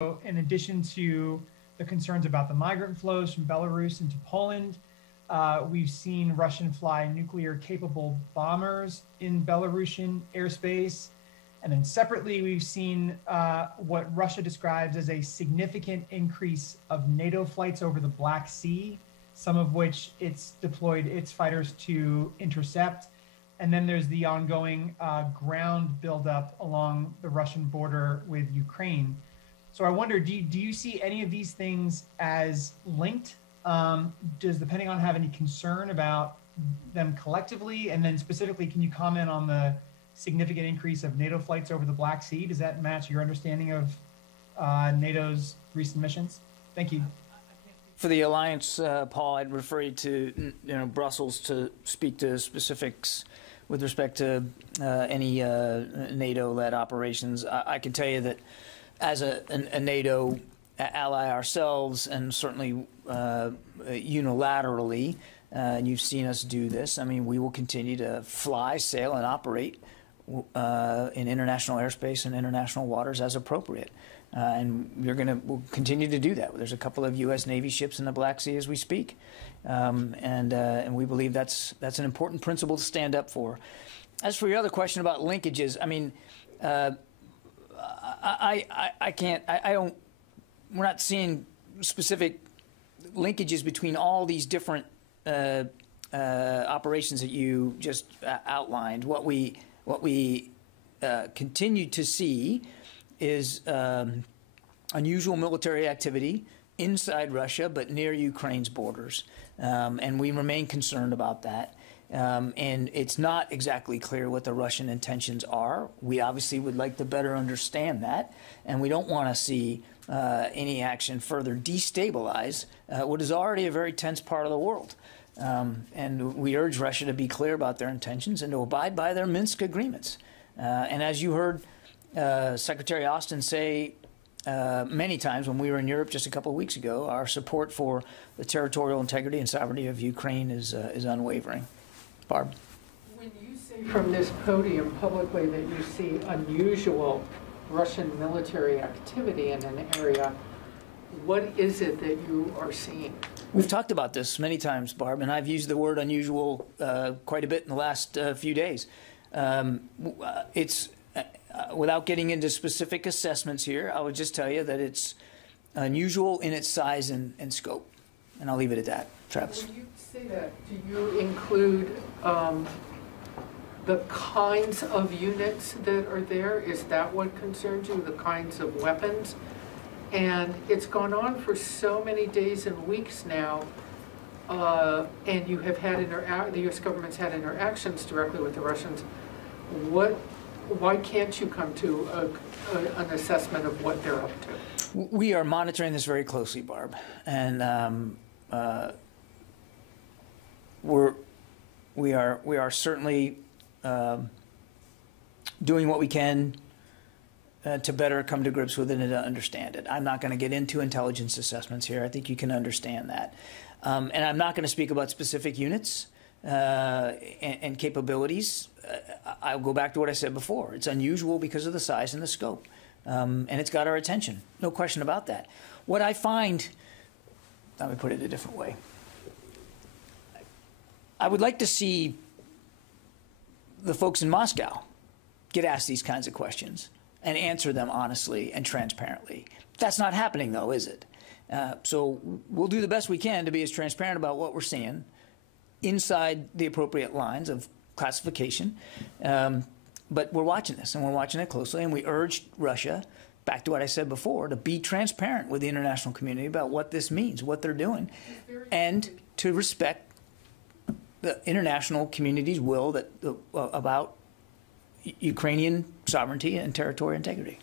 in addition to the concerns about the migrant flows from Belarus into Poland, we've seen Russian fly nuclear-capable bombers in Belarusian airspace. And then separately, we've seen what Russia describes as a significant increase of NATO flights over the Black Sea, some of which it's deployed its fighters to intercept. And then there's the ongoing ground buildup along the Russian border with Ukraine. So I wonder, do you see any of these things as linked? Does the Pentagon have any concern about them collectively? And then specifically, can you comment on the significant increase of NATO flights over the Black Sea? Does that match your understanding of NATO's recent missions? Thank you. For the alliance, Paul, I'd refer you to Brussels to speak to specifics with respect to any NATO-led operations. I can tell you that as a NATO ally ourselves, and certainly unilaterally, and you've seen us do this, I mean, we will continue to fly, sail, and operate in international airspace and international waters as appropriate. And we'll continue to do that. There's a couple of U.S. Navy ships in the Black Sea as we speak. And we believe that's an important principle to stand up for. As for your other question about linkages, I mean, we're not seeing specific linkages between all these different operations that you just outlined. What we continue to see is unusual military activity inside Russia, but near Ukraine's borders. And we remain concerned about that. And it's not exactly clear what the Russian intentions are. We obviously would like to better understand that. And we don't want to see any action further destabilize what is already a very tense part of the world. And we urge Russia to be clear about their intentions and to abide by their Minsk agreements. And as you heard Secretary Austin say many times when we were in Europe just a couple of weeks ago, our support for the territorial integrity and sovereignty of Ukraine is unwavering. Barb? When you say from this podium publicly that you see unusual Russian military activity in an area, what is it that you are seeing? We've talked about this many times, Barb, and I've used the word unusual quite a bit in the last few days. It's without getting into specific assessments here, I would just tell you that it's unusual in its size and scope. And I'll leave it at that. Travis? When you say that, do you include the kinds of units that are there? Is that what concerns you, the kinds of weapons? And it's gone on for so many days and weeks now, and you have had the U.S. government's had interactions directly with the Russians. Why can't you come to an assessment of what they're up to? We are monitoring this very closely, Barb, and we are certainly doing what we can to better come to grips with it and to understand it. I'm not going to get into intelligence assessments here. I think you can understand that. And I'm not going to speak about specific units and capabilities. I'll go back to what I said before. It's unusual because of the size and the scope. And it's got our attention. No question about that. What I find, let me put it a different way. I would like to see the folks in Moscow get asked these kinds of questions and answer them honestly and transparently. That's not happening, though, is it? So we'll do the best we can to be as transparent about what we're seeing inside the appropriate lines of classification. But we're watching this, and we're watching it closely, and we urge Russia, back to what I said before, to be transparent with the international community about what this means, what they're doing, and to respect the international community's will about Ukrainian sovereignty and territorial integrity.